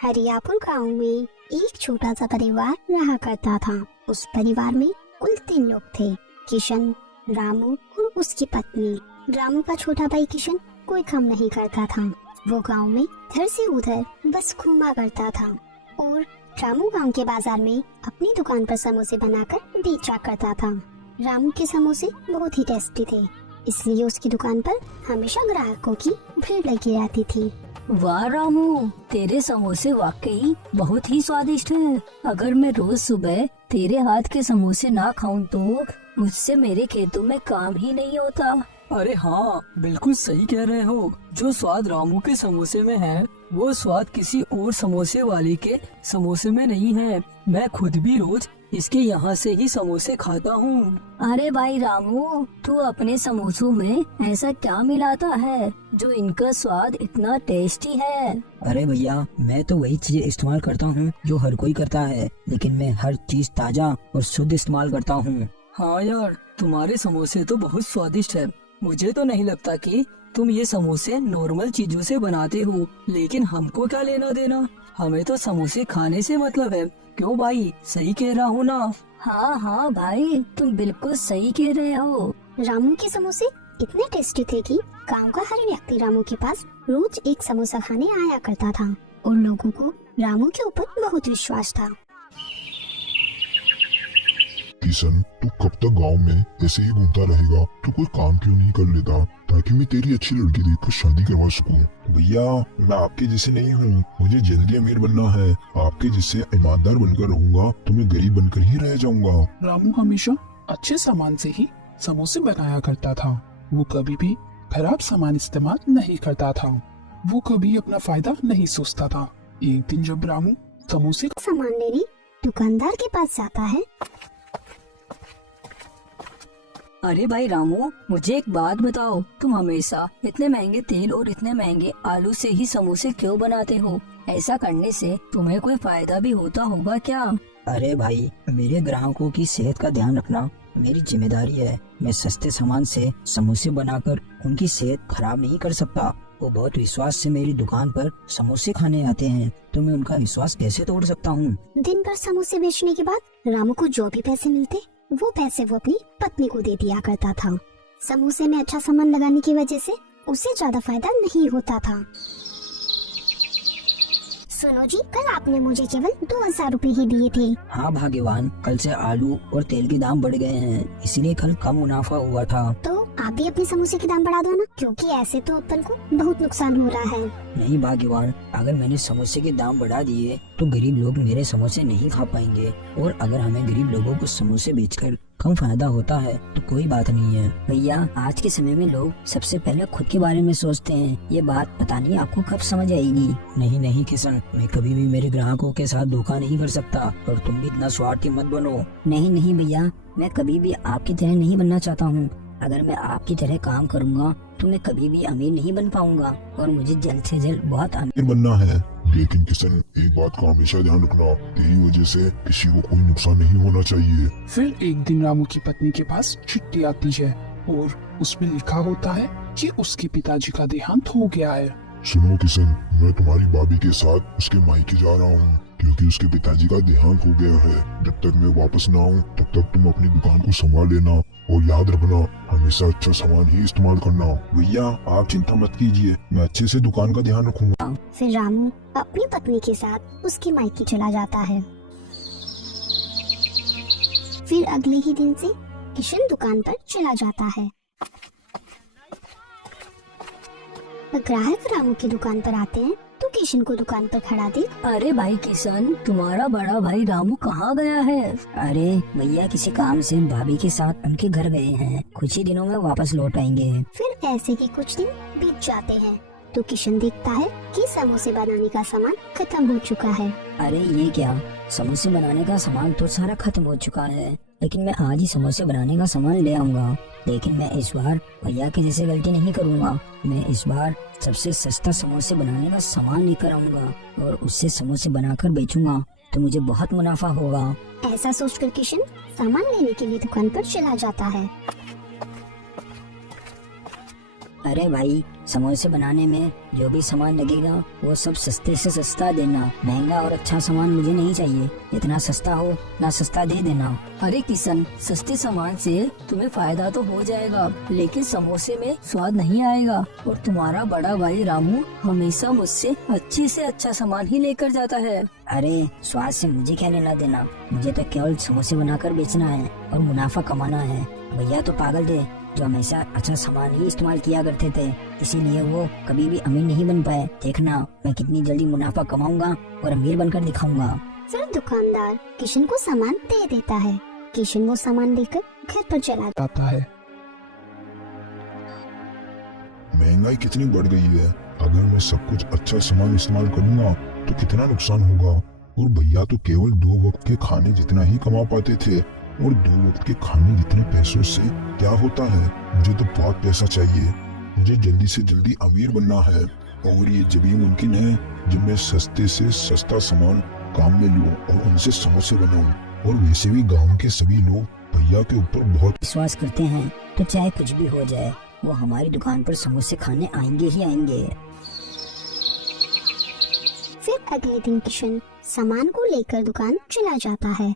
हरियापुर गांव में एक छोटा सा परिवार रहा करता था। उस परिवार में कुल 3 लोग थे, किशन, रामू और उसकी पत्नी। रामू का छोटा भाई किशन कोई काम नहीं करता था। वो गांव में इधर से उधर बस घूमा करता था और रामू गांव के बाजार में अपनी दुकान पर समोसे बनाकर बेचा करता था। रामू के समोसे बहुत ही टेस्टी थे, इसलिए उसकी दुकान पर हमेशा ग्राहकों की भीड़ लगी रहती थी। वाह रामू, तेरे समोसे वाकई बहुत ही स्वादिष्ट हैं। अगर मैं रोज सुबह तेरे हाथ के समोसे ना खाऊं तो मुझसे मेरे खेतों में काम ही नहीं होता। अरे हाँ, बिल्कुल सही कह रहे हो। जो स्वाद रामू के समोसे में है वो स्वाद किसी और समोसे वाले के समोसे में नहीं है। मैं खुद भी रोज इसके यहाँ से ही समोसे खाता हूँ। अरे भाई रामू, तू अपने समोसों में ऐसा क्या मिलाता है जो इनका स्वाद इतना टेस्टी है? अरे भैया, मैं तो वही चीजें इस्तेमाल करता हूँ जो हर कोई करता है, लेकिन मैं हर चीज ताजा और शुद्ध इस्तेमाल करता हूँ। हाँ यार, तुम्हारे समोसे तो बहुत स्वादिष्ट है। मुझे तो नहीं लगता कि तुम ये समोसे नॉर्मल चीजों से बनाते हो, लेकिन हमको क्या लेना देना। हमें तो समोसे खाने से मतलब है। क्यों भाई, सही कह रहा हूँ ना? हाँ हाँ भाई, तुम बिल्कुल सही कह रहे हो। रामू के समोसे इतने टेस्टी थे कि गांव का हर व्यक्ति रामू के पास रोज एक समोसा खाने आया करता था और लोगों को रामू के ऊपर बहुत विश्वास था। किशन, तू कब तक गांव में ऐसे ही घूमता रहेगा? तू कोई काम क्यों नहीं कर लेता ताकि मैं तेरी अच्छी लड़की देखकर शादी करवा सकूं? भैया, मैं आपके जैसे नहीं हूँ। मुझे जल्दी अमीर बनना है। आपके जैसे ईमानदार बनकर रहूंगा तो मैं गरीब बनकर ही रह जाऊंगा। रामू हमेशा अच्छे सामान से ही समोसे बनाया करता था। वो कभी भी खराब सामान इस्तेमाल नहीं करता था। वो कभी अपना फायदा नहीं सोचता था। एक दिन जब रामू समोसे सामान लेने दुकानदार के पास जाता है। अरे भाई रामू, मुझे एक बात बताओ, तुम हमेशा इतने महंगे तेल और इतने महंगे आलू से ही समोसे क्यों बनाते हो? ऐसा करने से तुम्हें कोई फायदा भी होता होगा क्या? अरे भाई, मेरे ग्राहकों की सेहत का ध्यान रखना मेरी जिम्मेदारी है। मैं सस्ते सामान से समोसे बनाकर उनकी सेहत खराब नहीं कर सकता। वो बहुत विश्वास से मेरी दुकान पर समोसे खाने आते हैं, तो मैं उनका विश्वास कैसे तोड़ सकता हूँ? दिन भर समोसे बेचने के बाद रामू को जो भी पैसे मिलते वो पैसे वो अपनी पत्नी को दे दिया करता था। समोसे में अच्छा सामान लगाने की वजह से उसे ज्यादा फायदा नहीं होता था। सुनो जी, कल आपने मुझे केवल 2000 रुपए ही दिए थे। हाँ भाग्यवान, कल से आलू और तेल के दाम बढ़ गए हैं, इसीलिए कल कम मुनाफा हुआ था। तो आप भी अपने समोसे के दाम बढ़ा दो ना, क्योंकि ऐसे तो अपन को बहुत नुकसान हो रहा है। नहीं भाग्यवान, अगर मैंने समोसे के दाम बढ़ा दिए तो गरीब लोग मेरे समोसे नहीं खा पाएंगे, और अगर हमें गरीब लोगों को समोसे बेचकर कम फायदा होता है तो कोई बात नहीं है। भैया, आज के समय में लोग सबसे पहले खुद के बारे में सोचते हैं। ये बात पता नहीं आपको कब समझ आएगी। नहीं नहीं किशन, मैं कभी भी मेरे ग्राहकों के साथ धोखा नहीं कर सकता, और तुम भी इतना स्वार्थी मत बनो। नहीं नहीं भैया, मैं कभी भी आपकी तरह नहीं बनना चाहता हूँ। अगर मैं आपकी तरह काम करूँगा तो मैं कभी भी अमीर नहीं बन पाऊंगा, और मुझे जल्द से जल्द बहुत अमीर बनना है। लेकिन किशन, एक बात का हमेशा ध्यान रखना, तेरी वजह से किसी को कोई नुकसान नहीं होना चाहिए। फिर एक दिन रामू की पत्नी के पास चिट्ठी आती है और उसमें लिखा होता है कि उसके पिताजी का देहांत हो गया है। सुनो किशन, मैं तुम्हारी भाभी के साथ उसके मायके जा रहा हूँ, क्योंकि उसके पिताजी का देहांत हो गया है। जब तक मैं वापस ना आऊँ तब तक तुम अपनी दुकान को संभाल लेना, और याद रखना हमेशा अच्छा सामान ही इस्तेमाल करना। भैया, आप चिंता मत कीजिए, मैं अच्छे से दुकान का ध्यान रखूंगा। फिर रामू अपनी पत्नी के साथ उसके मायके चला जाता है। फिर अगले ही दिन से किशन दुकान पर चला जाता है। ग्राहक रामू की दुकान पर आते हैं तो किशन को दुकान पर खड़ा देख, अरे भाई किशन, तुम्हारा बड़ा भाई रामू कहाँ गया है? अरे भैया, किसी काम से भाभी के साथ उनके घर गए हैं, कुछ ही दिनों में वापस लौट आएंगे। फिर ऐसे ही कुछ दिन बीत जाते हैं तो किशन देखता है कि समोसे बनाने का सामान खत्म हो चुका है। अरे ये क्या, समोसे बनाने का सामान तो सारा खत्म हो चुका है, लेकिन मैं आज ही समोसे बनाने का सामान ले आऊंगा। लेकिन मैं इस बार भैया के जैसे गलती नहीं करूंगा। मैं इस बार सबसे सस्ता समोसे बनाने का सामान लेकर आऊंगा और उससे समोसे बनाकर बेचूंगा, तो मुझे बहुत मुनाफा होगा। ऐसा सोचकर किशन सामान लेने के लिए दुकान पर चला जाता है। अरे भाई, समोसे बनाने में जो भी सामान लगेगा वो सब सस्ते से सस्ता देना। महंगा और अच्छा सामान मुझे नहीं चाहिए। जितना सस्ता हो ना सस्ता दे देना। अरे किशन, सस्ते सामान से तुम्हें फायदा तो हो जाएगा, लेकिन समोसे में स्वाद नहीं आएगा। और तुम्हारा बड़ा भाई रामू हमेशा मुझसे अच्छे से अच्छा सामान ही लेकर जाता है। अरे स्वाद से मुझे क्या लेना देना। मुझे तो केवल समोसे बनाकर बेचना है और मुनाफा कमाना है। भैया तो पागल थे जो हमेशा अच्छा सामान ही इस्तेमाल किया करते थे, इसीलिए वो कभी भी अमीर नहीं बन पाए। देखना मैं कितनी जल्दी मुनाफा कमाऊंगा और अमीर बनकर दिखाऊंगा। फिर दुकानदार किशन को सामान दे देता है। किशन वो सामान लेकर घर पर चला जाता है। महंगाई कितनी बढ़ गई है। अगर मैं सब कुछ अच्छा सामान इस्तेमाल करूंगा तो कितना नुकसान होगा। और भैया तो केवल 2 वक्त के खाने जितना ही कमा पाते थे, और 2 वक्त के खाने जितने पैसों से क्या होता है। मुझे तो बहुत पैसा चाहिए। मुझे जल्दी से जल्दी अमीर बनना है, और ये जब ही मुमकिन है जब मैं सस्ते से सस्ता सामान काम में लूं और उनसे समोसे बनाऊं। और वैसे भी गांव के सभी लोग भैया के ऊपर बहुत विश्वास करते हैं, तो चाहे कुछ भी हो जाए वो हमारी दुकान पर समोसे खाने आएंगे ही आएंगे। फिर अगले दिन किशन सामान को लेकर दुकान चला जाता है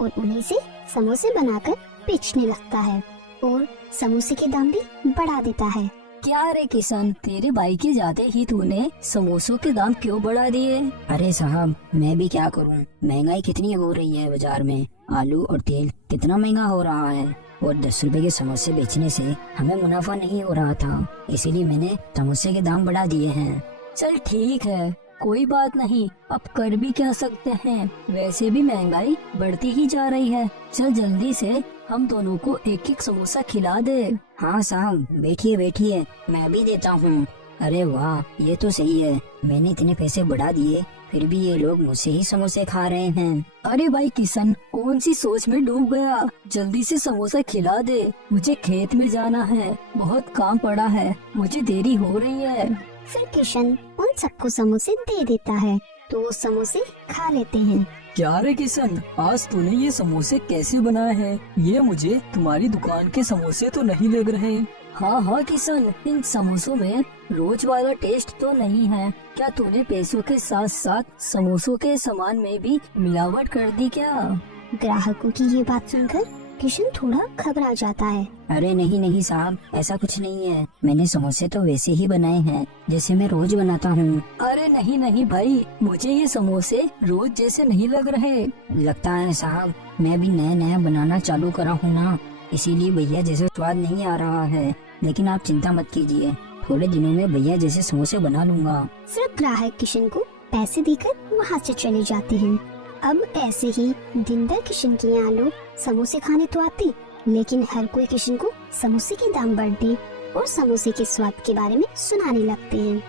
और उन्हीं से समोसे बनाकर बेचने लगता है और समोसे के दाम भी बढ़ा देता है। क्या रे किशन, तेरे भाई के जाते ही तूने समोसों के दाम क्यों बढ़ा दिए? अरे साहब मैं भी क्या करूं, महंगाई कितनी हो रही है बाजार में। आलू और तेल कितना महंगा हो रहा है, और 10 रुपए के समोसे बेचने से हमें मुनाफा नहीं हो रहा था, इसीलिए मैंने समोसे के दाम बढ़ा दिए हैं। चल ठीक है, कोई बात नहीं, अब कर भी क्या सकते हैं। वैसे भी महंगाई बढ़ती ही जा रही है। चल जल्दी से हम दोनों को एक एक समोसा खिला दे। हाँ साहब बैठिए बैठिए, मैं भी देता हूँ। अरे वाह ये तो सही है, मैंने इतने पैसे बढ़ा दिए फिर भी ये लोग मुझसे ही समोसे खा रहे हैं। अरे भाई किशन, कौन सी सोच में डूब गया। जल्दी से समोसा खिला दे, मुझे खेत में जाना है, बहुत काम पड़ा है, मुझे देरी हो रही है। फिर किशन उन सबको समोसे दे देता है तो वो समोसे खा लेते हैं। क्या रे किशन, आज तूने ये समोसे कैसे बनाए हैं? ये मुझे तुम्हारी दुकान के समोसे तो नहीं लग रहे। हाँ हाँ किशन, इन समोसों में रोज वाला टेस्ट तो नहीं है। क्या तूने पैसों के साथ साथ समोसों के सामान में भी मिलावट कर दी क्या? ग्राहकों की ये बात सुनकर किशन थोड़ा घबरा जाता है। अरे नहीं नहीं साहब, ऐसा कुछ नहीं है। मैंने समोसे तो वैसे ही बनाए हैं जैसे मैं रोज बनाता हूँ। अरे नहीं नहीं भाई, मुझे ये समोसे रोज जैसे नहीं लग रहे। लगता है साहब मैं भी नया नया बनाना चालू करा हूँ ना, इसीलिए भैया जैसे स्वाद नहीं आ रहा है। लेकिन आप चिंता मत कीजिए, थोड़े दिनों में भैया जैसे समोसे बना लूंगा। फिर ग्राहक किशन को पैसे देकर वहाँ से चले जाते हैं। अब ऐसे ही दिन भर किशन के यहाँ लोग समोसे खाने तो आते, लेकिन हर कोई किशन को समोसे के दाम बढ़ने और समोसे के स्वाद के बारे में सुनाने लगते हैं।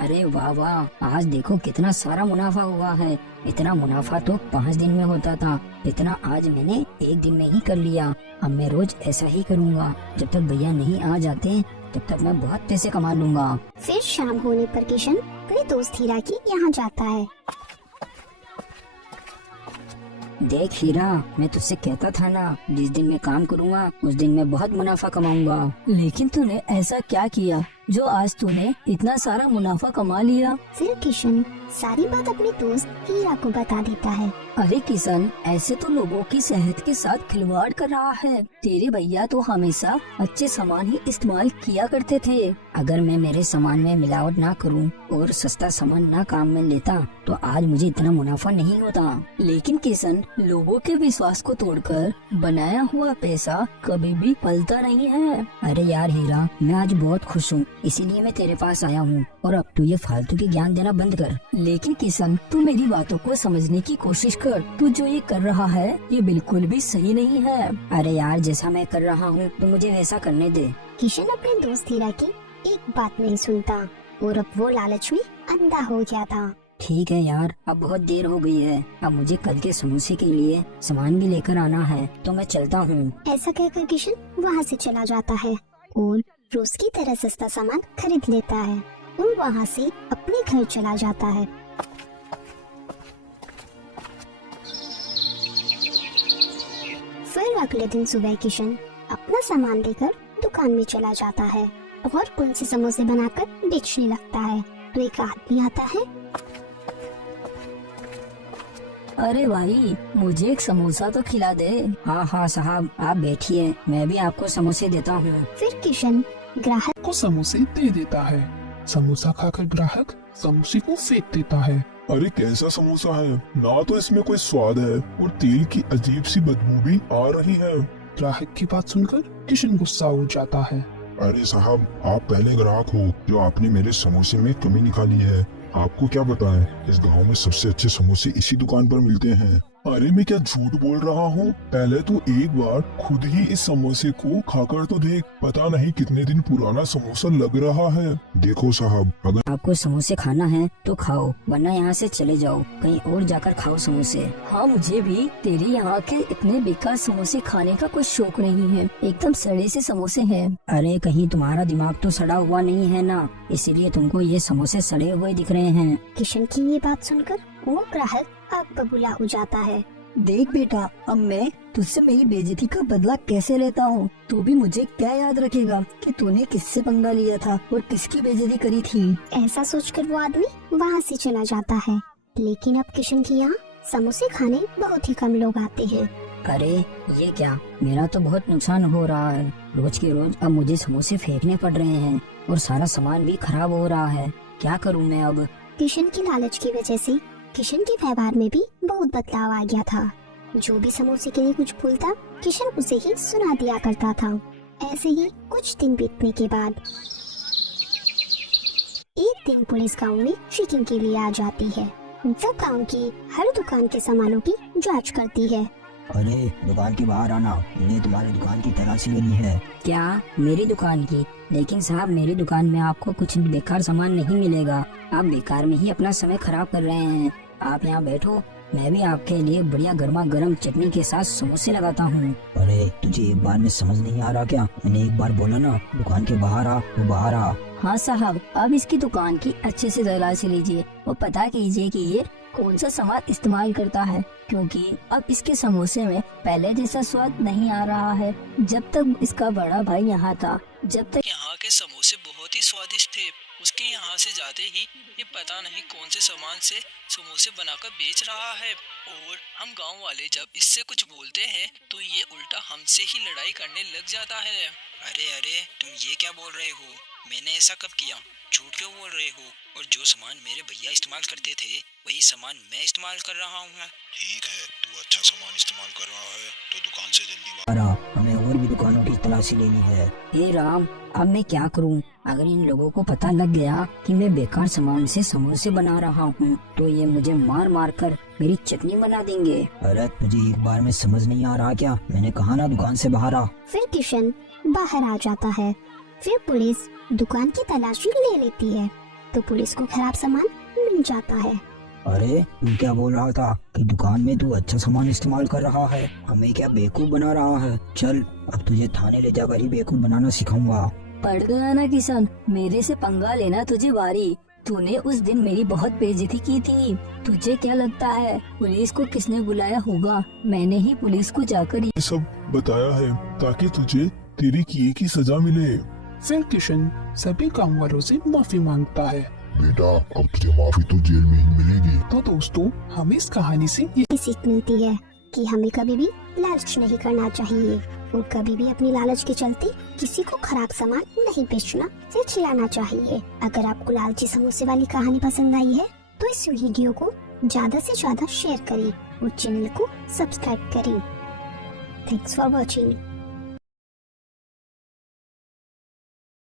अरे वाह वाह, आज देखो कितना सारा मुनाफा हुआ है। इतना मुनाफा तो 5 दिन में होता था, इतना आज मैंने 1 दिन में ही कर लिया। अब मैं रोज ऐसा ही करूँगा। जब तक भैया नहीं आ जाते तब तक मैं बहुत पैसे कमा लूंगा। फिर शाम होने पर किशन अपने दोस्त हीरा के यहाँ जाता है। देख हीरा, मैं तुझसे कहता था ना, जिस दिन मैं काम करूँगा उस दिन मैं बहुत मुनाफा कमाऊंगा। लेकिन तूने ऐसा क्या किया जो आज तूने इतना सारा मुनाफा कमा लिया? फिर किशन सारी बात अपने दोस्त हीरा को बता देता है। अरे किशन, ऐसे तो लोगों की सेहत के साथ खिलवाड़ कर रहा है। तेरे भैया तो हमेशा अच्छे सामान ही इस्तेमाल किया करते थे। अगर मैं मेरे सामान में मिलावट ना करूं और सस्ता सामान ना काम में लेता तो आज मुझे इतना मुनाफा नहीं होता। लेकिन किशन, लोगों के विश्वास को तोड़कर बनाया हुआ पैसा कभी भी पलता नहीं है। अरे यार हीरा, मैं आज बहुत खुश हूँ, इसीलिए मैं तेरे पास आया हूँ। और अब तू ये फालतू की ज्ञान देना बंद कर। लेकिन किशन, तू मेरी बातों को समझने की कोशिश कर। तू जो ये कर रहा है ये बिल्कुल भी सही नहीं है। अरे यार, जैसा मैं कर रहा हूँ तो मुझे वैसा करने दे। किशन अपने दोस्त हीरा की एक बात नहीं सुनता और अब वो लालच में अंधा हो गया था। ठीक है यार, अब बहुत देर हो गई है। अब मुझे कल के समोसे के लिए सामान भी लेकर आना है, तो मैं चलता हूँ। ऐसा कहकर किशन वहाँ से चला जाता है और रोज की तरह सस्ता सामान खरीद लेता है और वहाँ से अपने घर चला जाता है। फिर अगले दिन सुबह किशन अपना सामान लेकर दुकान में चला जाता है और उनसे समोसे बनाकर बेचने लगता है। तो एक आदमी आता है। अरे भाई, मुझे एक समोसा तो खिला दे। हाँ हाँ साहब, आप बैठिए, मैं भी आपको समोसे देता हूँ। फिर किशन ग्राहक को समोसे दे देता है। समोसा खाकर ग्राहक समोसे को फेंक देता है। अरे कैसा समोसा है, ना तो इसमें कोई स्वाद है और तेल की अजीब सी बदबू भी आ रही है। ग्राहक की बात सुनकर किशन गुस्सा हो जाता है। अरे साहब, आप पहले ग्राहक हो जो आपने मेरे समोसे में कमी निकाली है। आपको क्या पता है, इस गांव में सबसे अच्छे समोसे इसी दुकान पर मिलते हैं। अरे मैं क्या झूठ बोल रहा हूँ? पहले तो एक बार खुद ही इस समोसे को खाकर तो देख, पता नहीं कितने दिन पुराना समोसा लग रहा है। देखो साहब, अगर आपको समोसे खाना है तो खाओ, वरना यहाँ से चले जाओ, कहीं और जाकर खाओ समोसे। हाँ, मुझे भी तेरे यहाँ के इतने बेकार समोसे खाने का कोई शौक नहीं है। एकदम सड़े से समोसे हैं। अरे कहीं तुम्हारा दिमाग तो सड़ा हुआ नहीं है ना, इसीलिए तुमको ये समोसे सड़े हुए दिख रहे हैं। किशन की ये बात सुनकर वो ग्राहक आग बबूला हो जाता है। देख बेटा, अब मैं तुझसे मेरी बेइज्जती का बदला कैसे लेता हूँ। तू भी मुझे क्या याद रखेगा कि तूने किससे पंगा लिया था और किसकी बेइज्जती करी थी। ऐसा सोचकर वो आदमी वहाँ से चला जाता है। लेकिन अब किशन के यहाँ समोसे खाने बहुत ही कम लोग आते हैं। अरे ये क्या, मेरा तो बहुत नुकसान हो रहा है। रोज के रोज अब मुझे समोसे फेंकने पड़ रहे हैं और सारा सामान भी खराब हो रहा है। क्या करूँ मैं अब? किशन की लालच की वजह से किशन के व्यवहार में भी बहुत बदलाव आ गया था। जो भी समोसे के लिए कुछ बोलता, किशन उसे ही सुना दिया करता था। ऐसे ही कुछ दिन बीतने के बाद एक दिन पुलिस गांव में चेकिंग के लिए आ जाती है। वो गांव की हर दुकान के सामानों की जांच करती है। अरे दुकान के बाहर आना, इन्हें तुम्हारी दुकान की तलाशी लेनी है। क्या मेरी दुकान की? लेकिन साहब, मेरी दुकान में आपको कुछ बेकार सामान नहीं मिलेगा। आप बेकार में ही अपना समय खराब कर रहे हैं। आप यहाँ बैठो, मैं भी आपके लिए बढ़िया गर्मा गर्म चटनी के साथ समोसे लगाता हूँ। अरे तुझे एक बार में समझ नहीं आ रहा क्या? मैंने एक बार बोला ना, दुकान के बाहर आ, तो बाहर आ। हाँ साहब, अब इसकी दुकान की अच्छे से तलाशी लीजिए और पता कीजिए कि ये कौन सा सामान इस्तेमाल करता है, क्योंकि अब इसके समोसे में पहले जैसा स्वाद नहीं आ रहा है। जब तक इसका बड़ा भाई यहाँ था, जब तक यहाँ के समोसे बहुत ही स्वादिष्ट थे। उसके यहाँ से जाते ही ये पता नहीं कौन से सामान से समोसे बनाकर बेच रहा है। और हम गांव वाले जब इससे कुछ बोलते हैं तो ये उल्टा हमसे ही लड़ाई करने लग जाता है। अरे तुम ये क्या बोल रहे हो? मैंने ऐसा कब किया? झूठ क्यों बोल रहे हो? और जो सामान मेरे भैया इस्तेमाल करते थे वही सामान मैं इस्तेमाल कर रहा हूँ। ठीक है, तू अच्छा सामान इस्तेमाल कर रहा है तो दुकान से जल्दी हमें और भी दुकानों की तलाशी लेनी है। हे राम, अब मैं क्या करूं? अगर इन लोगों को पता लग गया कि मैं बेकार सामान से समोसे बना रहा हूं, तो ये मुझे मार मार कर मेरी चटनी बना देंगे। अरे तुझे एक बार में समझ नहीं आ रहा क्या? मैंने कहा ना दुकान से बाहर आ। फिर किशन बाहर आ जाता है। फिर पुलिस दुकान की तलाशी ले लेती है तो पुलिस को खराब सामान मिल जाता है। अरे तू क्या बोल रहा था कि दुकान में तू अच्छा सामान इस्तेमाल कर रहा है? हमें क्या बेवकूफ बना रहा है? चल अब तुझे थाने ले जाकर ही बेवकूफ बनाना सिखाऊंगा। पड़ गया ना किशन, मेरे से पंगा लेना तुझे बारी। तूने उस दिन मेरी बहुत बेइज्जती की थी। तुझे क्या लगता है पुलिस को किसने बुलाया होगा? मैंने ही पुलिस को जाकर ये सब बताया है ताकि तुझे तेरी किए की सजा मिले। फिर किशन सभी गाँव वालों से माफी मांगता है। बेटा, अब तुझे माफी तो जेल में ही मिलेगी। तो दोस्तों, हमें इस कहानी से ये सीख मिलती है कि हमें कभी भी लालच नहीं करना चाहिए और कभी भी अपनी लालच के चलते किसी को खराब सामान नहीं बेचना या खिलाना चाहिए। अगर आपको लालची समोसे वाली कहानी पसंद आई है तो इस वीडियो को ज्यादा से ज्यादा शेयर करें और चैनल को सब्सक्राइब करें। Thanks for watching.